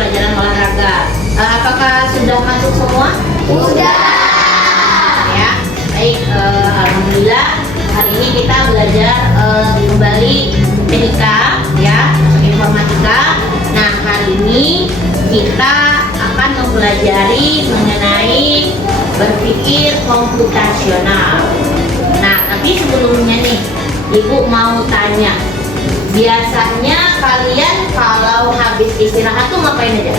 pelajaran olahraga. Apakah sudah masuk semua? Sudah. Ya, baik. Alhamdulillah hari ini kita belajar kembali TIK ya, informatika. Nah, hari ini kita akan mempelajari mengenai berpikir komputasional. Nah, tapi sebelumnya nih, Ibu mau tanya, biasanya kalian kalau habis istirahat tuh ngapain aja?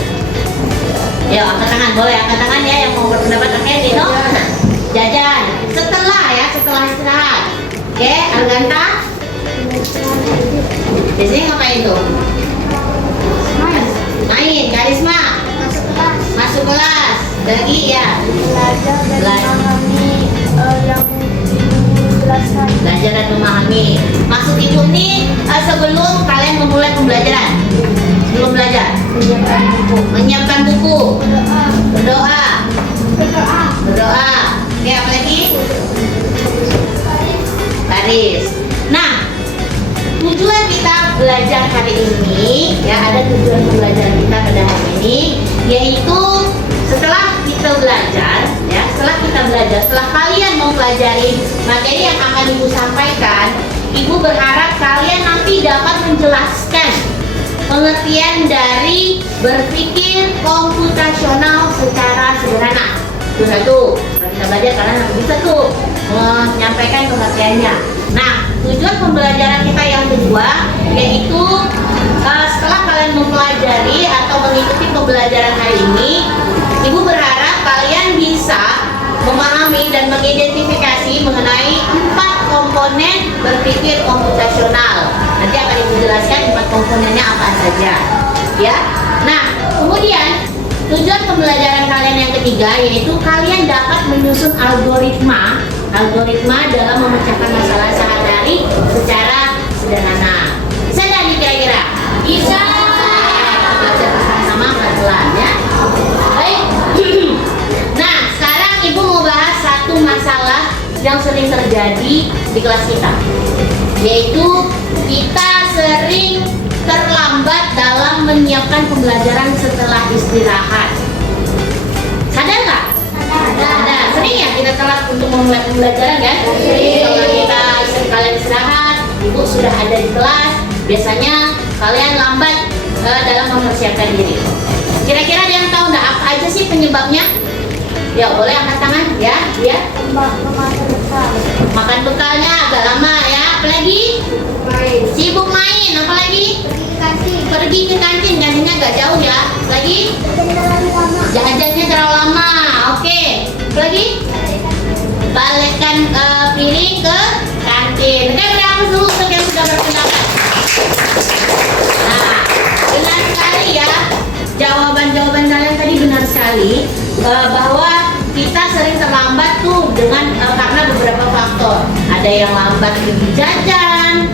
Ya, angkat tangan, boleh angkat tangan ya yang mau berpendapat. Oke, Dino? Jajan. Setelah istirahat. Oke, Arganta? Biasanya ngapain tuh? Main. Karisma? Masuk kelas. Lagi ya? Belajar dan memahami. Maksud Ibu nih sebelum kalian memulai pembelajaran, sebelum belajar, menyiapkan buku, berdoa. Oke, apa lagi? Baris. Nah, tujuan kita belajar hari ini ya, ada tujuan pembelajaran kita pada hari ini, yaitu setelah kita belajar, setelah kalian mempelajari materi yang akan Ibu sampaikan, Ibu berharap kalian nanti dapat menjelaskan pengertian dari berpikir komputasional secara sederhana. Itu satu. Kita belajar kalian harus bisa tuh menyampaikan pengertiannya. Nah, tujuan pembelajaran kita yang kedua yaitu setelah kalian mempelajari atau mengikuti pembelajaran hari ini, Ibu berharap kalian bisa memahami dan mengidentifikasi mengenai 4 komponen berpikir komputasional. Nanti akan Ibu jelaskan 4 komponennya apa saja. Ya. Nah, kemudian tujuan pembelajaran kalian yang ketiga yaitu kalian dapat menyusun algoritma dalam memecahkan masalah sehari-hari secara sederhana. Bisa nggak nih kira-kira? Bisa. Kita belajar bersama-sama pelan-pelan ya. Baik. Nah, sekarang Ibu mau bahas satu masalah yang sering terjadi di kelas kita, yaitu kita sering terlambat dalam menyiapkan pembelajaran setelah istirahat. Sadar nggak? Sadar. Sering ya kita telat untuk memulai pembelajaran kan? Kalau kalian istirahat, Ibu sudah ada di kelas, biasanya kalian lambat dalam mempersiapkan diri. Kira-kira ada yang tahu nggak apa aja sih penyebabnya? Ya boleh angkat tangan ya. Makan bekalnya agak lama ya. Apalagi? Sibuk main. Apalagi? Pergi ke kantin. Kantinnya agak jauh ya. Lagi? Jajannya terlalu lama. Oke. Apalagi? Balikkan piring ke kantin. Oke, berapa dulu untuk yang sudah berpendapat? Nah, benar sekali ya. Jawaban kalian tadi benar sekali, bahwa kita sering terlambat tuh dengan karena beberapa faktor. Ada yang lambat pergi jajan,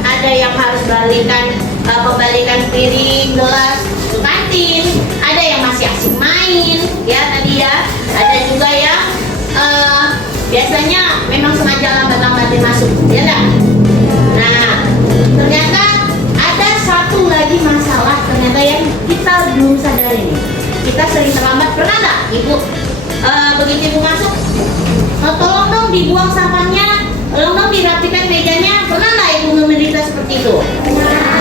ada yang harus kembalikan piring, gelas ke kantin, ada yang masih asik main ya tadi ya, ada juga yang biasanya memang sengaja lambat-lambatin masuk ya enggak? Nah, ternyata ada satu lagi masalah ternyata yang kita belum sadari nih. Kita sering terlambat. Pernah nggak Ibu begitu Ibu masuk, tolong dong dibuang sampahnya, tolong dong dirapikan mejanya. Pernah nggak Ibu meminta seperti itu?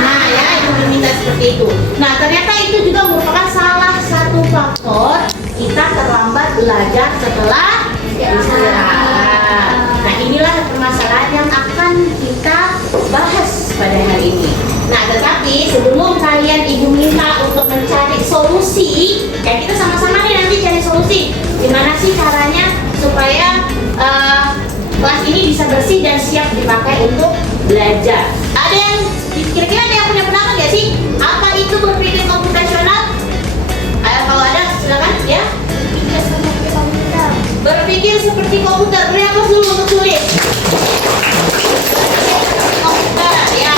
Nah ya, Ibu meminta seperti itu. Nah, ternyata itu juga merupakan salah satu faktor kita terlambat belajar setelah istirahat. Nah, inilah permasalahan yang akan kita bahas pada hari ini. Nah, tetapi sebelum kalian Ibu minta untuk mencari solusi, ya kita sama-sama nih nanti cari solusi. Gimana sih caranya supaya kelas ini bisa bersih dan siap dipakai untuk belajar? Ada yang kira-kira ada yang punya pendapat nggak sih? Apa itu berpikir komputasional? Kalau ada silakan ya. Berpikir seperti komputer. Beri apa dulu untuk tulis? Komputer ya.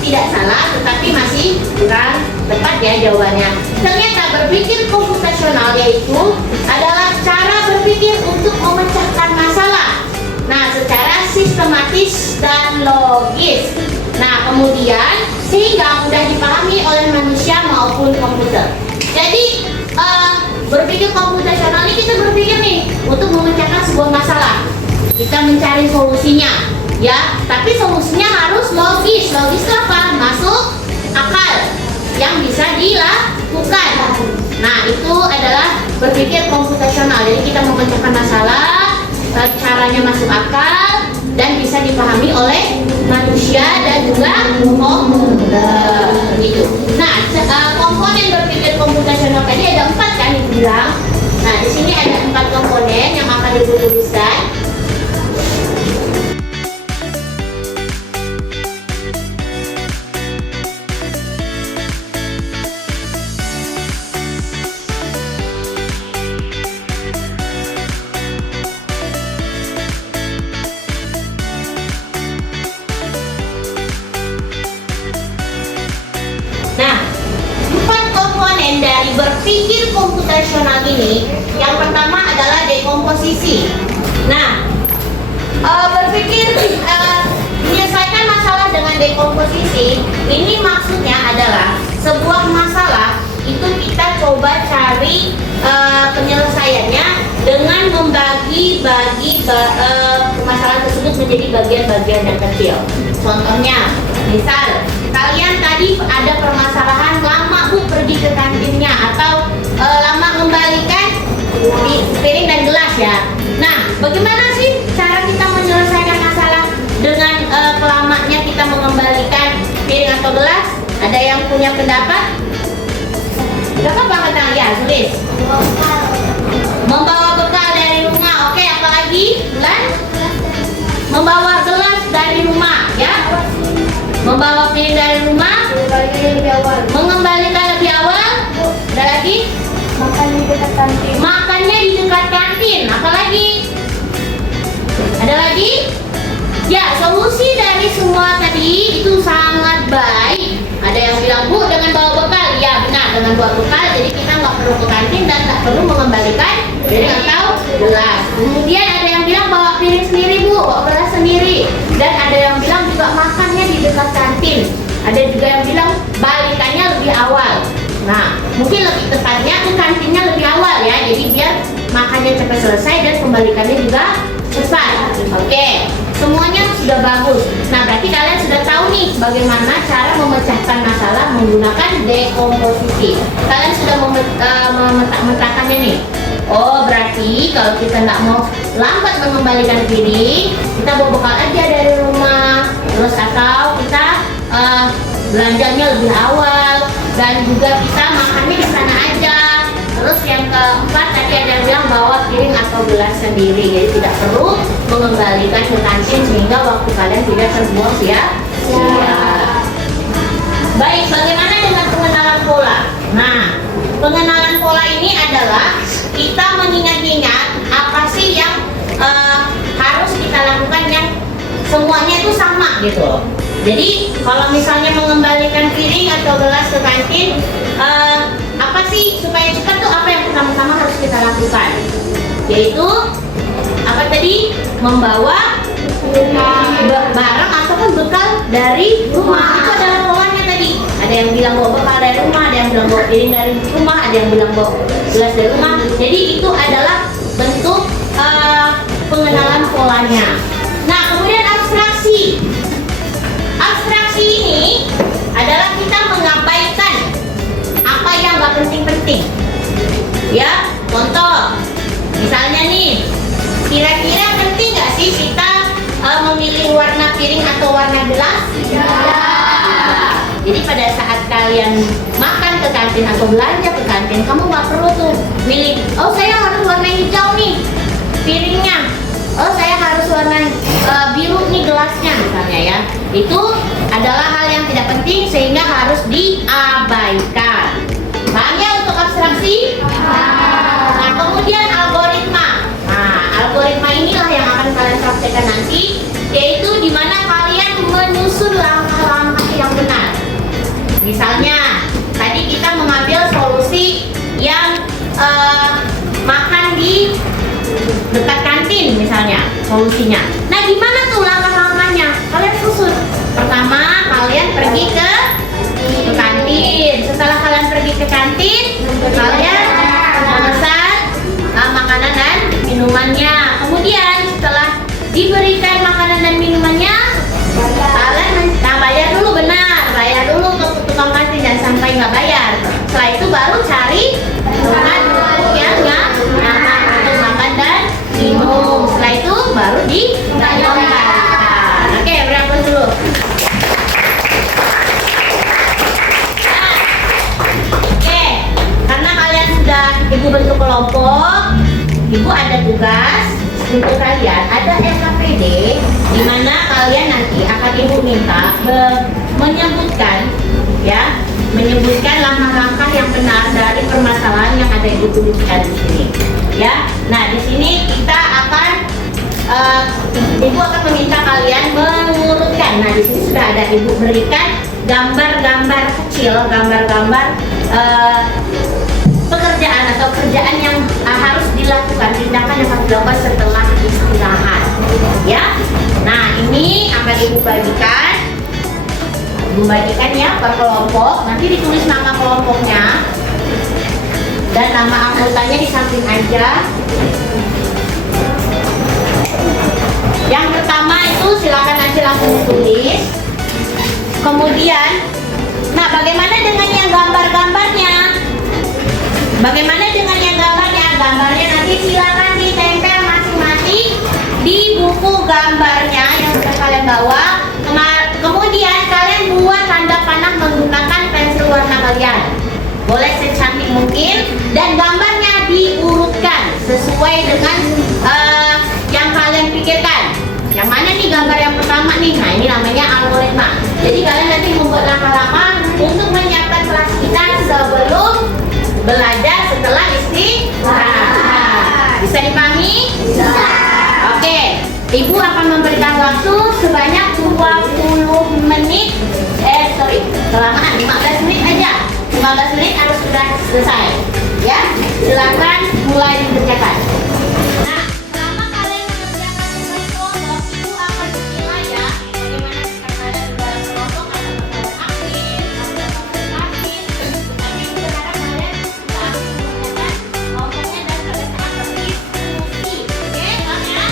Tidak salah, tetapi masih kurang tepat ya jawabannya. Ternyata berpikir komputasional yaitu adalah cara berpikir untuk memecahkan masalah. Nah, secara sistematis dan logis. Nah, kemudian sehingga mudah dipahami oleh manusia maupun maupun komputer. Jadi berpikir komputasional ini kita berpikir nih untuk memecahkan sebuah masalah. Kita mencari solusinya, ya. Tapi solusinya harus logis. Logis itu apa? Masuk akal yang bisa dilakukan. Nah, itu adalah berpikir komputasional. Jadi kita memecahkan masalah, caranya masuk akal dan bisa dipahami oleh manusia dan juga komputer gitu. Nah, komponen berpikir komputasional tadi ada 4 kan yang bilang. Nah, di sini ada 4 komponen yang akan Ibu tuliskan. Nah, 4 komponen dari berpikir komputasional ini, yang pertama adalah dekomposisi. Nah, menyelesaikan masalah dengan dekomposisi, ini maksudnya adalah sebuah masalah itu kita coba cari penyelesaiannya dengan membagi-bagi permasalahan tersebut menjadi bagian-bagian yang kecil. Contohnya, misal kalian tadi ada permasalahan lama Bu pergi ke kantinnya atau lama mengembalikan piring dan gelas ya. Nah, bagaimana sih cara kita menyelesaikan masalah dengan kelamanya kita mengembalikan piring atau gelas? Ada yang punya pendapat? Gak apa-apa kata ya, tulis. Membawa bekal dari rumah. Oke, apalagi? Bulan? Membawa gelas dari rumah, ya. Membawa piring dari rumah. Mengembalikan lebih awal. Ada lagi? Makan di dekat kantin. Makannya di dekat kantin. Apalagi? Ada lagi? Ya, solusi dari semua tadi itu sangat baik. Ada yang bilang, Bu, dengan bawa bekal. Ya, benar, dengan bawa bekal. Jadi kita nggak perlu ke kantin dan nggak perlu mengembalikan piring atau gelas. Kemudian ada yang bilang bawa piring sendiri, Bu, bawa gelas sendiri. Dan ada yang bilang juga makannya di dekat kantin. Ada juga yang bilang balikannya lebih awal. Nah, mungkin lebih tepatnya ke kantinnya lebih awal ya. Jadi biar makannya cepat selesai dan kembalikannya juga cepat. Oke, semuanya sudah bagus. Nah, berarti kalian sudah tahu nih bagaimana cara memecahkan masalah menggunakan dekomposisi. Kalian sudah memetakannya nih. Oh, berarti kalau kita nggak mau lambat mengembalikan piring, kita bawa bekal aja dari rumah. Terus atau kita belanjanya lebih awal dan juga kita makannya di sana aja. Terus yang keempat tadi ada yang bilang bawa piring atau gelas sendiri, jadi tidak perlu mengembalikan ke kantin sehingga waktu kalian tidak terbuang sia-sia. Baik, bagaimana dengan pengenalan pola? Nah, pengenalan pola ini adalah kita mengingat-ingat apa sih yang harus kita lakukan yang semuanya itu sama gitu. Jadi kalau misalnya mengembalikan piring atau gelas ke kantin, apa sih supaya cepat tuh apa yang pertama-tama harus kita lakukan? Yaitu apa tadi? Membawa barang ataupun bekal dari rumah. Itu adalah polanya tadi. Ada yang bilang bawa bekal dari rumah, ada yang bilang bawa piring dari rumah, ada yang bilang bawa gelas dari rumah. Jadi itu adalah bentuk pengenalan polanya. Nah, kemudian abstraksi. Abstraksi ini adalah kita mengabaikan apa yang nggak penting-penting. Ya, contoh, misalnya nih, kira-kira penting nggak sih kita memilih warna piring atau warna gelas? Ya. Jadi pada saat kalian makan ke kantin atau belanja ke kantin, kamu nggak perlu tuh milih. Oh, saya harus warna hijau nih piringnya. Oh, saya harus warna biru nih gelasnya misalnya ya. Itu adalah hal yang tidak penting sehingga harus diabaikan. Paham ya untuk abstraksi? Nah, kemudian algoritma. Nah, algoritma inilah yang akan kalian praktekkan nanti, yaitu di mana kalian menyusun langkah-langkah yang benar. Misalnya, tadi kita mengambil solusi yang makan di dekat kantin misalnya solusinya. Nah, gimana tuh langkah-langkahnya? Kalian susun. Pertama, kalian pergi ke kantin. Setelah kalian pergi kantin, kalian memesan makanan dan minumannya. Kemudian setelah diberikan makanan dan minumannya, kalian bayar dulu, benar, bayar dulu ke tukang kantin, jangan sampai nggak bayar. Setelah itu baru cari tempat duduk yang nyaman untuk makan dan minum. Setelah itu baru dibayarkan. Oke, berapa dulu? Oke, karena kalian sudah ibu bentuk kelompok, ibu ada tugas untuk kalian, ada LKPD, di mana kalian nanti akan ibu minta menyebutkan langkah-langkah yang benar dari permasalahan yang ada ibu tuliskan di sini. Ya, nah di sini kita akan ibu akan meminta kalian mengurutkan. Nah di sini sudah ada ibu berikan gambar-gambar kecil, gambar-gambar pekerjaan atau kerjaan yang harus dilakukan, tindakan yang harus dilakukan setelah istirahat. Ya, nah ini akan ibu bagikan. Ibu bagikan ya per kelompok. Nanti ditulis nama kelompoknya dan nama anggotanya di samping aja. Yang pertama itu silakan nanti langsung tulis. Kemudian, nah bagaimana dengan yang gambar-gambarnya? Bagaimana dengan yang gambarnya? Gambarnya nanti silakan ditempel masing-masing di buku gambarnya yang sudah kalian bawa. Kemudian kalian buat tanda panah menggunakan pensil warna kalian. Boleh secantik mungkin dan gambarnya diurutkan sesuai dengan yang kalian pikirkan. Yang mana nih gambar yang pertama nih? Nah ini namanya algoritma. Jadi kalian nanti membuat langkah-langkah untuk menyiapkan kelas kita sebelum belajar setelah istirahat. Bisa dipahami? Bisa. Oke, ibu akan memberikan waktu sebanyak 20 menit. Kelamaan 15 menit aja. 15 menit harus sudah selesai. Ya, silakan mulai dikerjakan. Nah, selama kalian mengerjakan kelompok, ibu akan menilai ya bagaimana sikap kalian dalam kelompok, ada kalian aktif, ada kalian pasif. Tapi ibu berharap kalian bisa mengerjakan kelompoknya dan kalian akan berdiskusi. Oke, paham ya?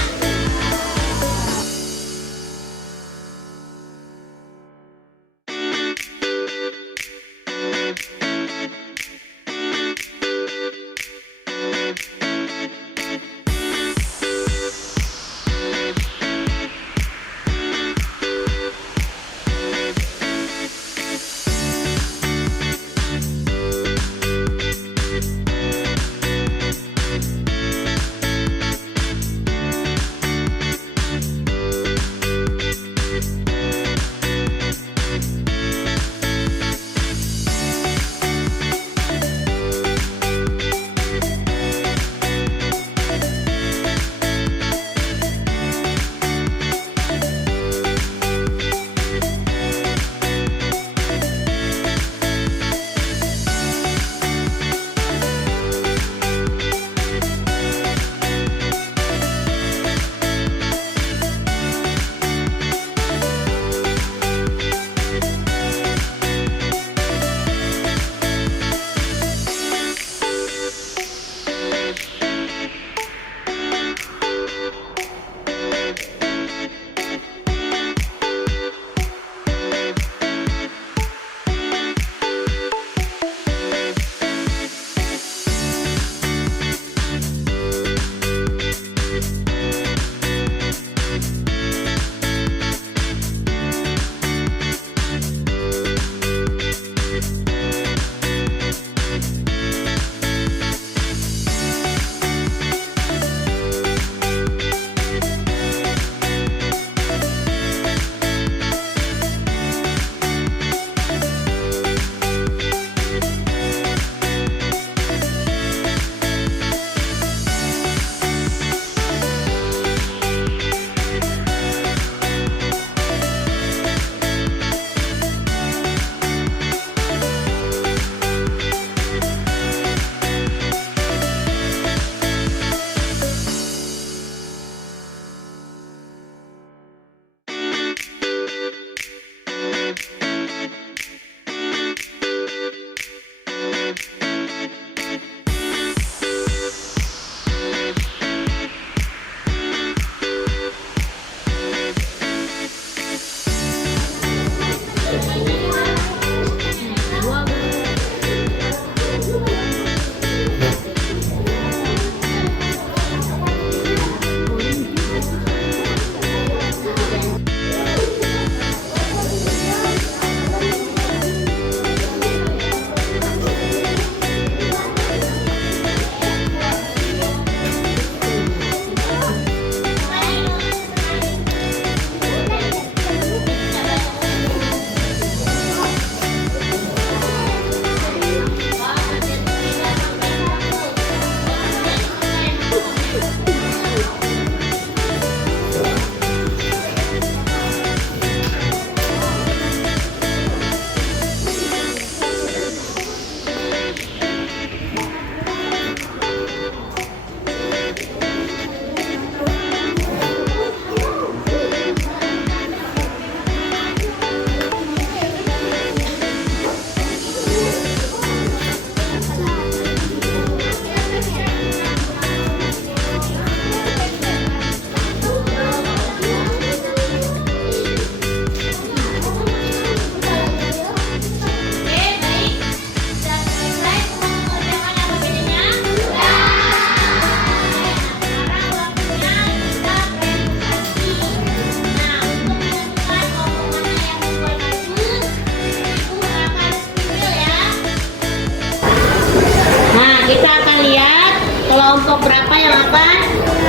Kelompok berapa yang akan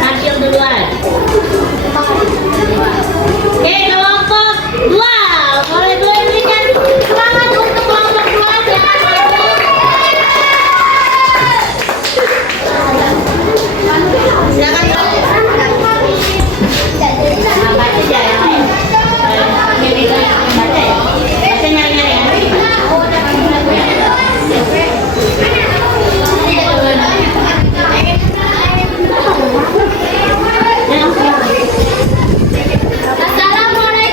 tampil duluan? Oke, kelompok 2. Boleh berikan selamat untuk kelompok 2 dengan maju. Silakan. Baca aja ya. Baca ya. Baca nyari-nyari ya. Assalamualaikum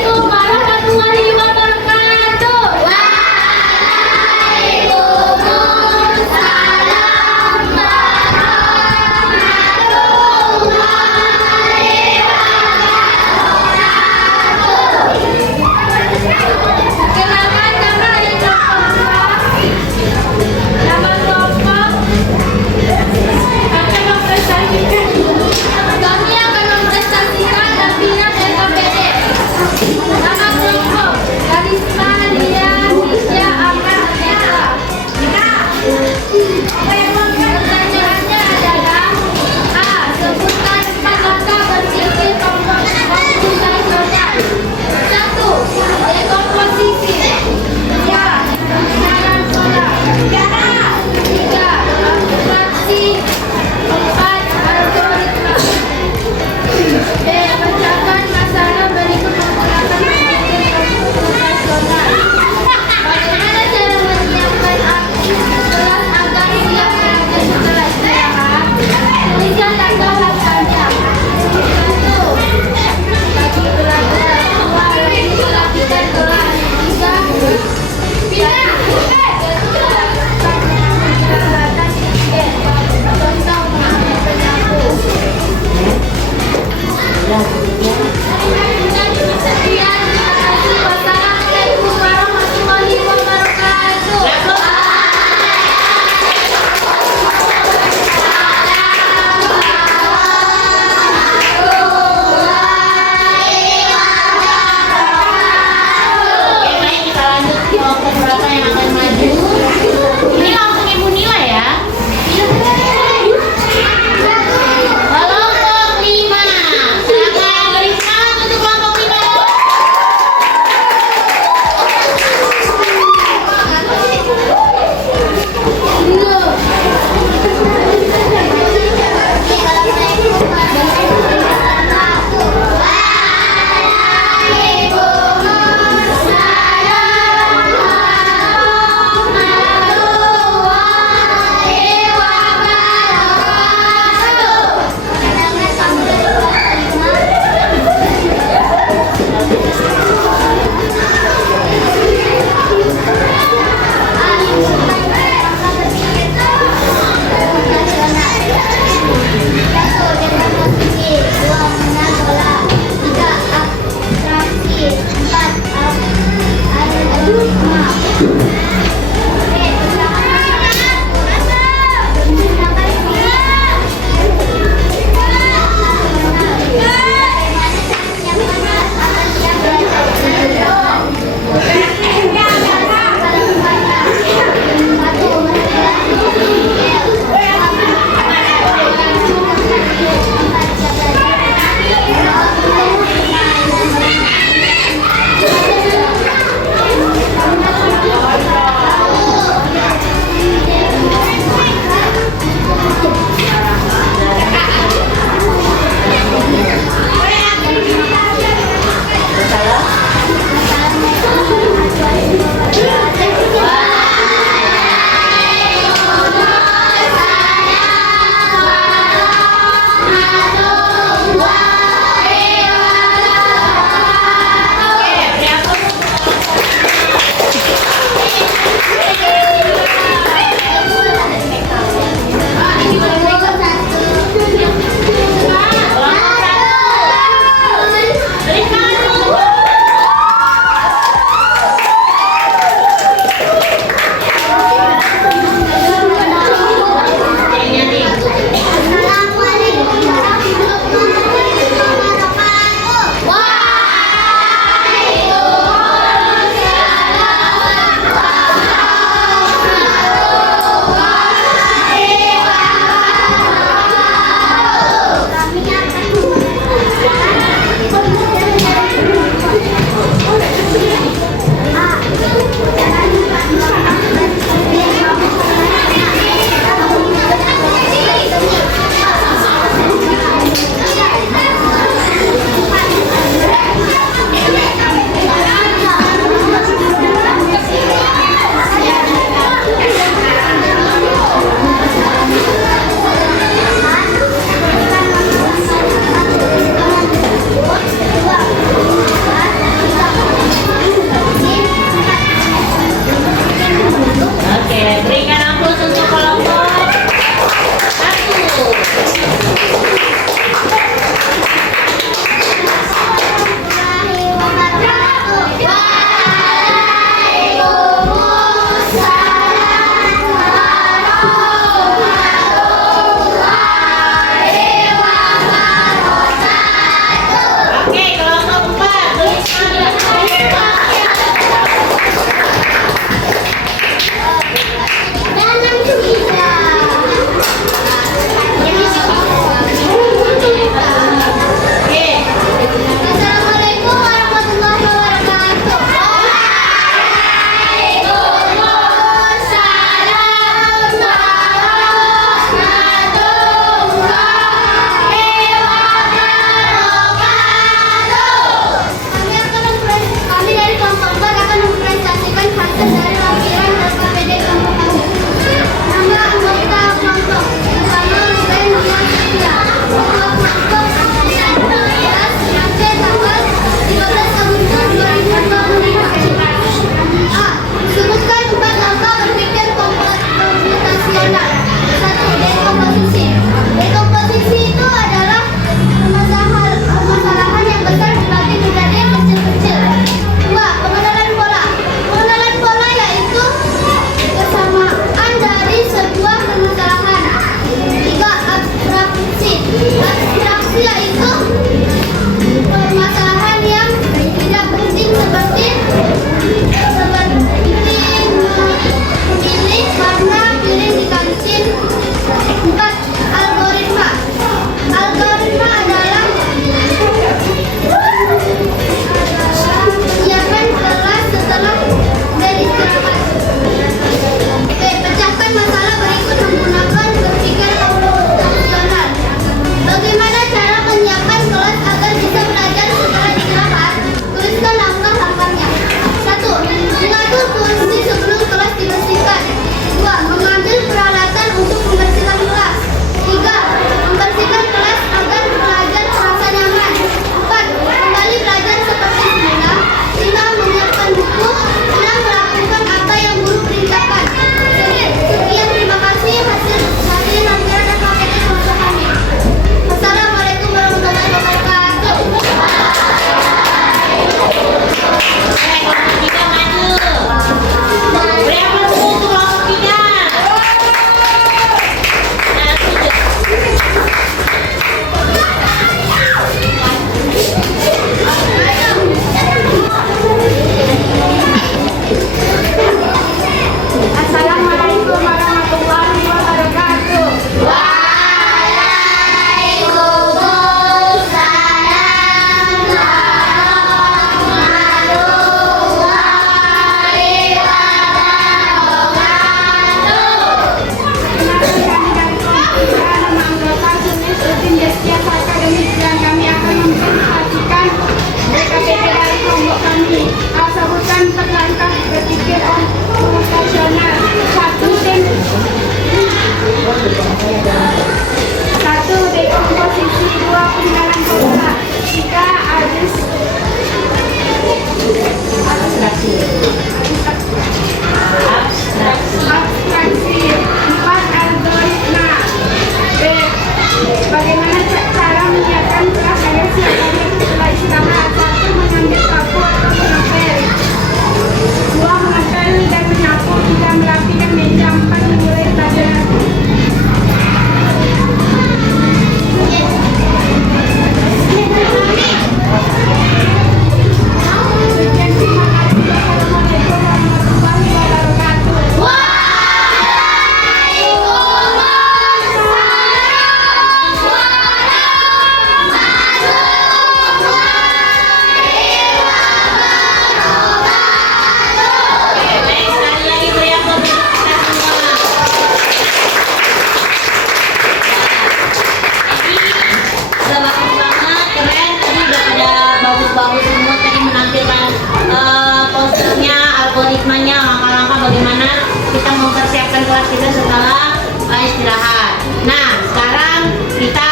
algoritmanya, langkah-langkah bagaimana kita mempersiapkan kelas kita setelah istirahat. Nah, sekarang kita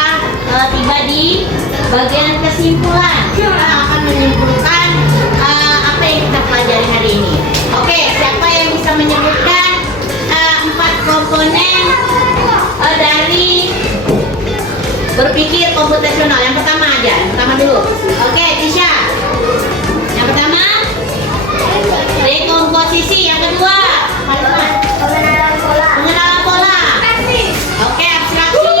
tiba di bagian kesimpulan. Kita akan menyimpulkan apa yang kita pelajari hari ini. Oke, siapa yang bisa menyebutkan 4 komponen dari berpikir komputasional? Yang pertama aja, yang pertama dulu. Oke, Tisha. Yang pertama, dekomposisi. Yang kedua, pengenalan pola. Oke, abstraksi.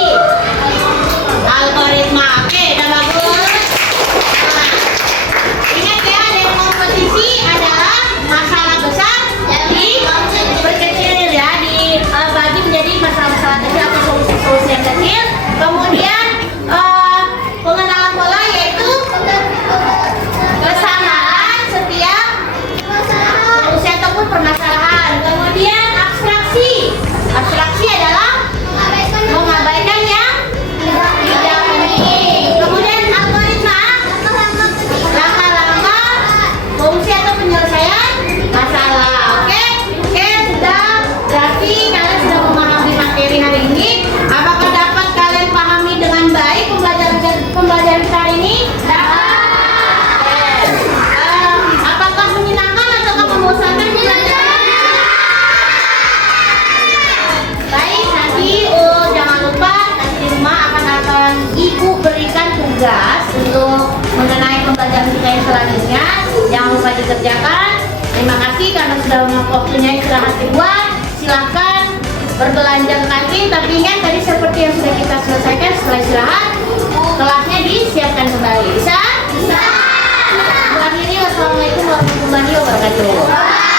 Algoritma. Oke, udah bagus. Nah, ingat ya, dekomposisi adalah masalah besar berkecil ya, dibagi menjadi masalah-masalah kecil atau solusi-solusi yang kecil. Kemudian pengenalan pola yaitu kesamaan setiap solusi ataupun permasalahan. Kemudian abstraksi. Abstraksi adalah mengabaikan yang tidak penting. Kemudian algoritma, langkah-langkah solusi atau penyelesaian masalah. Oke, sudah. Berarti kalian sudah memahami materi hari ini. Apakah dapat kalian pahami dengan baik pembelajaran kita hari ini? Apakah menyenangkan atau membosankan pembelajaran? Baik, nanti jangan lupa nanti di rumah akan ibu berikan tugas untuk mengenai pembelajaran kita yang selanjutnya. Jangan lupa dikerjakan. Terima kasih karena sudah waktunya istirahat dibuat. Silahkan berbelanja ke kantin, tapi ingat tadi seperti yang sudah kita selesaikan setelah istirahat, kelasnya disiapkan kembali. Bisa? Bisa. Akhirnya, wassalamualaikum warahmatullahi wabarakatuh.